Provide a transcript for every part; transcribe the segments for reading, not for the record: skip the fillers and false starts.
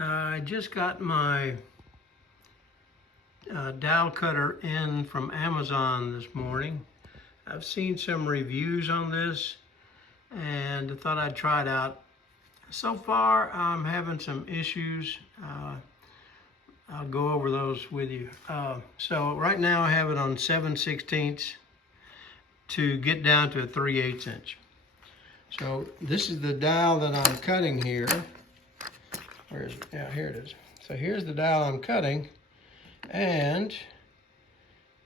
I just got my dowel cutter in from Amazon this morning. I've seen some reviews on this and I thought I'd try it out. So far I'm having some issues. I'll go over those with you. So right now I have it on 7/16 to get down to a 3/8 inch. So this is the dowel that I'm cutting here. Where is it? Yeah, here it is. So here's the dowel I'm cutting, and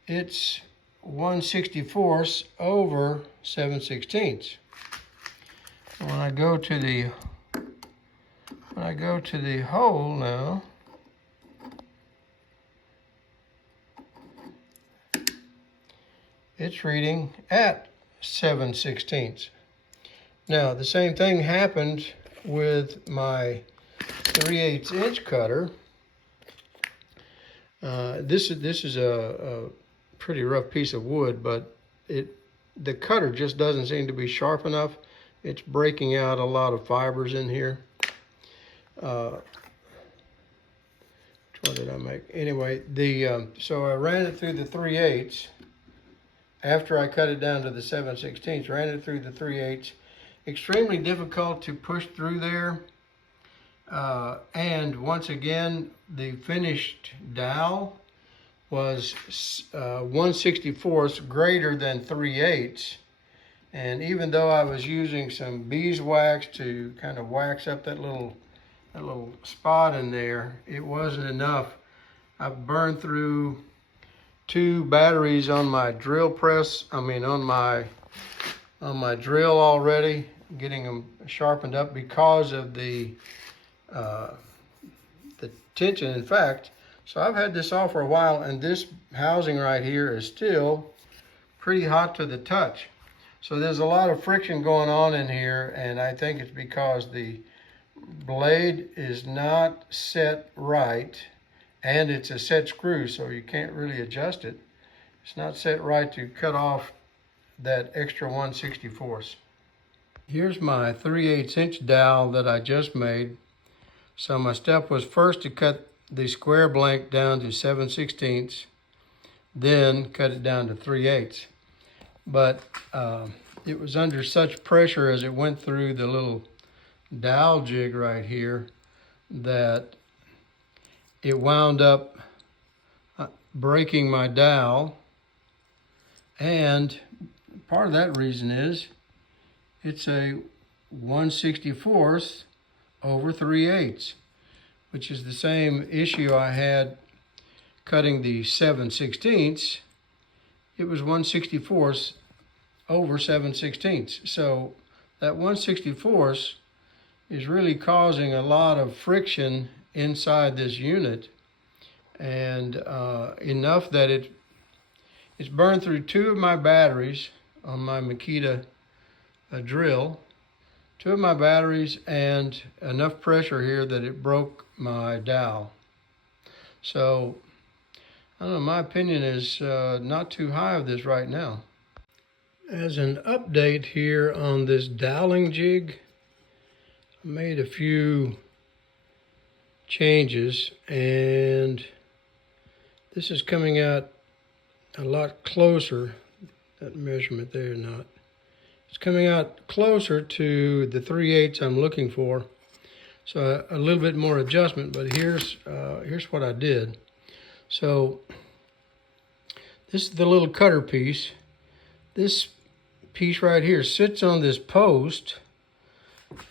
it's 1/64 over 7/16. When I go to the hole now, it's reading at 7/16. Now the same thing happened with my 3/8 inch cutter. This is a pretty rough piece of wood, but the cutter just doesn't seem to be sharp enough. It's breaking out a lot of fibers in here. What did I make? Anyway, so I ran it through the 3/8 after I cut it down to the 7/16. Ran it through the 3/8. Extremely difficult to push through there. And once again, the finished dowel was 1/64 greater than 3/8. And even though I was using some beeswax to kind of wax up that little spot in there, it wasn't enough. I've burned through 2 batteries on my drill press. I mean, on my drill already, getting them sharpened up because of the tension. In fact, so I've had this off for a while, and this housing right here is still pretty hot to the touch. So there's a lot of friction going on in here, and I think it's because the blade is not set right, and it's a set screw, so you can't really adjust it. It's not set right to cut off that extra 1/64. Here's my 3/8 inch dowel that I just made. So my step was first to cut the square blank down to 7/16, then cut it down to 3/8. But it was under such pressure as it went through the little dowel jig right here that it wound up breaking my dowel. And part of that reason is it's a 1/64 over 3/8, which is the same issue I had cutting the 7/16. It was 1/64 over 7/16. So that 1/64 is really causing a lot of friction inside this unit, and enough that it's burned through 2 of my batteries on my Makita drill. 2 of my batteries, and enough pressure here that it broke my dowel. So, I don't know, my opinion is not too high of this right now. As an update here on this doweling jig, I made a few changes, and this is coming out a lot closer. That measurement there, not. It's coming out closer to the 3/8 I'm looking for. So a little bit more adjustment, but here's what I did. So this is the little cutter piece. This piece right here sits on this post,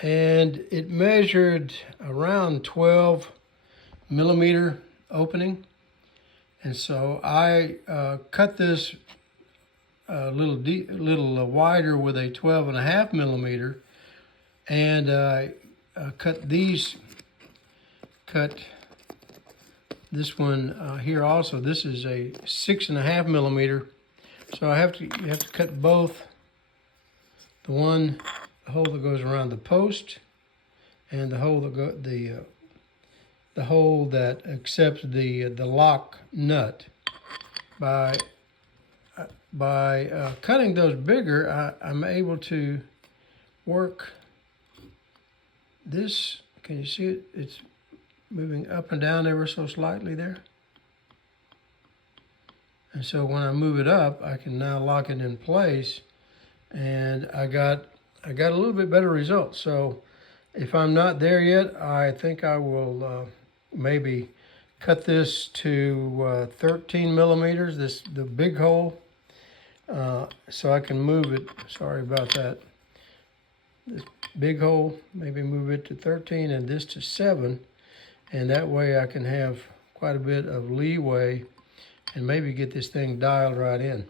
and it measured around 12 millimeter opening. And so I cut this a little wider with a 12.5 millimeter, and cut this one here also. This is a 6.5 millimeter, so you have to cut both. The hole that goes around the post, and the hole that the hole that accepts the lock nut. By cutting those bigger, I'm able to work this. Can you see it? It's moving up and down ever so slightly there. And so when I move it up, I can now lock it in place, and I got a little bit better result. So if I'm not there yet, I think I will maybe cut this to 13 millimeters, the big hole, so I can move it. Sorry about that. This big hole, maybe move it to 13 and this to 7, and that way I can have quite a bit of leeway and maybe get this thing dialed right in.